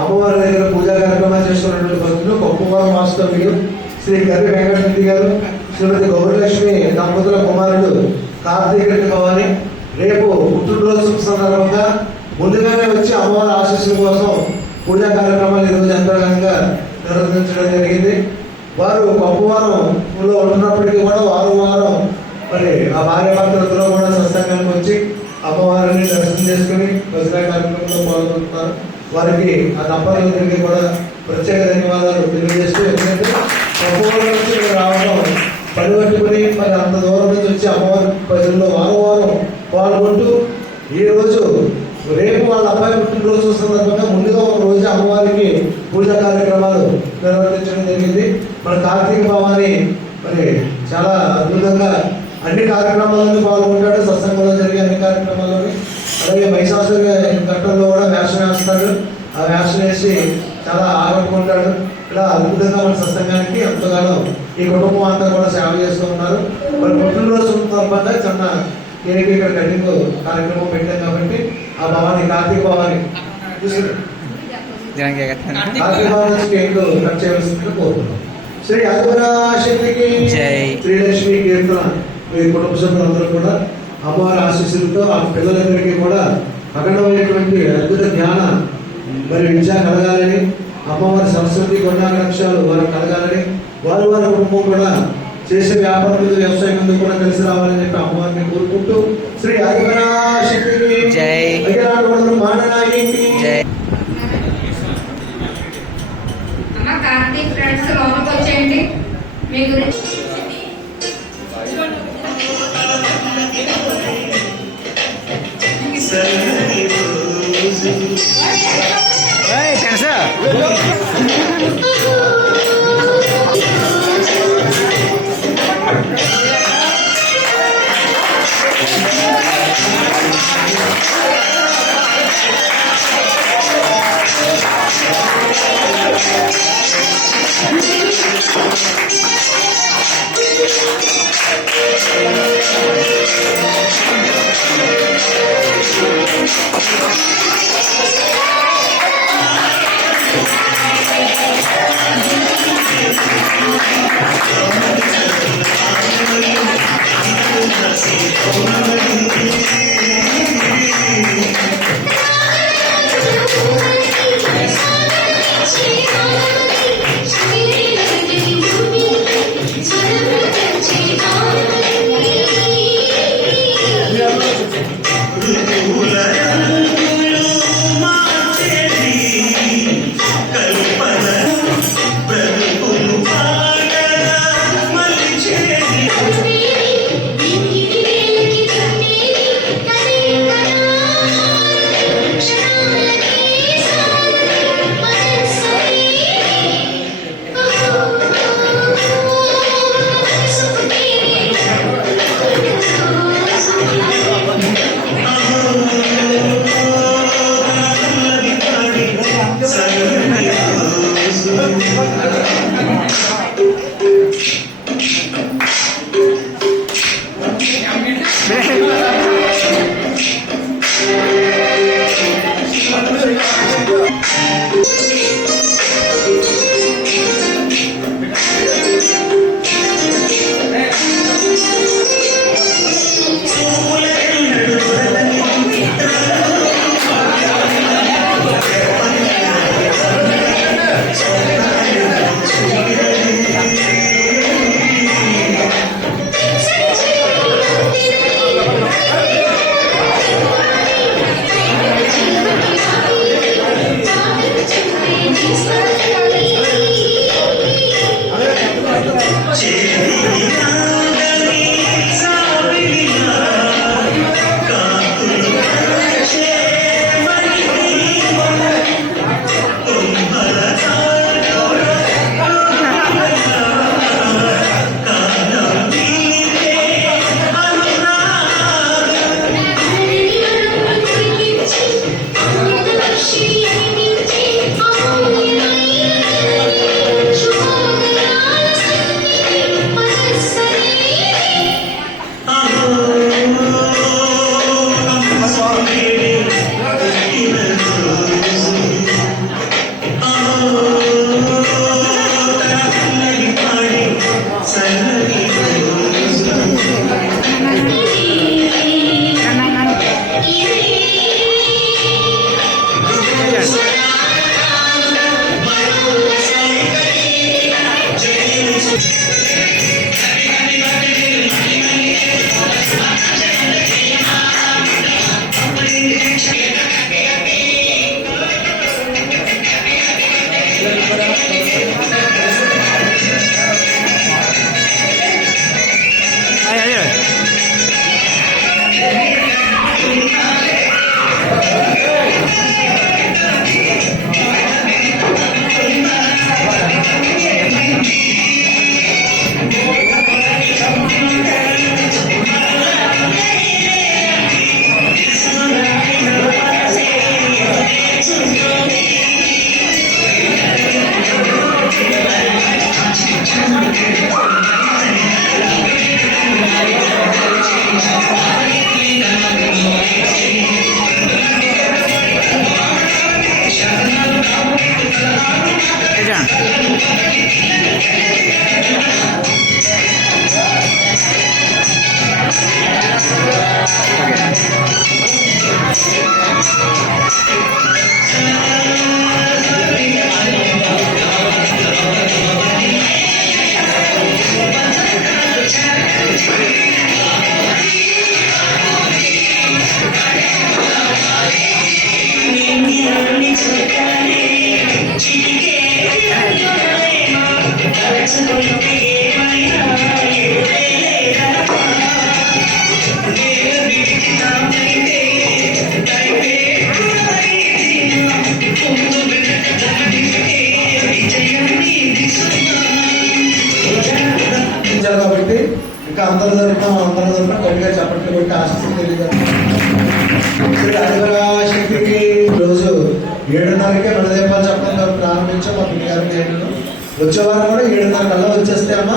అమ్మవారి దగ్గర పూజా కార్యక్రమాలు చేసుకున్నటువంటి భక్తులు కొప్పవరం వాస్తవ్యులు శ్రీ కర్రి వెంకటరెడ్డి గారు, శ్రీమతి గౌరలక్ష్మి దంపతుల కుమారుడు కార్తీక రెడ్డి భవాని రేపు పుట్టినరోజు సందర్భంగా ముందుగానే వచ్చి అమ్మవారి ఆశీస్సుల కోసం పూజా కార్యక్రమాలు ఈరోజు అంతర్గతంగా నిర్వహించడం జరిగింది. వారు కొప్పవరంలో ఉంటున్నప్పటికీ కూడా వారం మరి ఆ భార్య భర్తలతో కూడా సత్సంగానికి వచ్చి అమ్మవారిని దర్శనం చేసుకుని భజన కార్యక్రమంలో పాల్గొంటున్నారు. వారికి ఆ దంపతులందరికీ కూడా ప్రత్యేక ధన్యవాదాలు తెలియజేస్తూ, ఎందుకంటే కొప్పవరం నుంచి రావడం పని పట్టుకుని మరి అంత దూరం నుంచి వచ్చి అమ్మవారి భజనలో వారం పాల్గొంటూ ఈ రోజు రేపు వాళ్ళ అబ్బాయి పుట్టినరోజు సందర్భంగా ముందుగా ఒక రోజు అమ్మవారికి పూజా కార్యక్రమాలు నిర్వర్తించడం జరిగింది. మన కార్తీక భవాని మరి చాలా అద్భుతంగా అన్ని కార్యక్రమాలను పాల్గొంటాడు. సత్సంగంలో జరిగే అన్ని కార్యక్రమాల్లోని, అలాగే మహిషాసుర ఘట్టంలో కూడా వేషం వేస్తాడు. ఆ వేషం వేసి చాలా ఆకట్టుకుంటాడు. ఇలా అద్భుతంగా మన సత్సంగానికి ఎంతగానో ఈ కుటుంబం అంతా కూడా సేవ చేస్తూ ఉన్నారు. మరి పుట్టినరోజు సందర్భంగా చిన్న కేక్ ఇక్కడ కటింగ్ కార్యక్రమం పెట్టాం కాబట్టి ఆ భవాని కార్తీక భవాని కేక్ కట్ చేయవలసిందిగా కోరుతున్నాం. శ్రీ ఆదిపరాశక్తికి శ్రీలక్ష్మి కీర్తన మీ కుటుంబ సభ్యులందరూ కూడా అమ్మవారి ఆశీస్సులతో ఆ పిల్లలందరికీ కూడా అఖండమైనటువంటి అద్భుత జ్ఞాన మరి విద్య కలగాలని, అమ్మవారి సరస్వతి కొండాక్షాలు వారికి కలగాలని, వారి కుటుంబం కూడా చేసే వ్యాపారం మీద వ్యవసాయం ముందు కూడా కలిసి రావాలని చెప్పి అమ్మవారిని కోరుకుంటూ శ్రీ ఆదిపరాశక్తికి మాననాయకి కార్తీక్ ఫ్రెండ్స్ లోపలికి వచ్చేయండి. మీ గురించి కాబట్టి ఇంకా అందరి తరఫున గట్టిగా చెప్పట్లు కొట్టి ఆశిస్తుంది తెలియదు. శక్తికి రోజు 7:30కే మనదేపాలు చెప్పడం ప్రారంభించాం. మా పిల్లగారు నేను వచ్చే వారం కూడా 7:30 కల్లా వచ్చేస్తే అమ్మా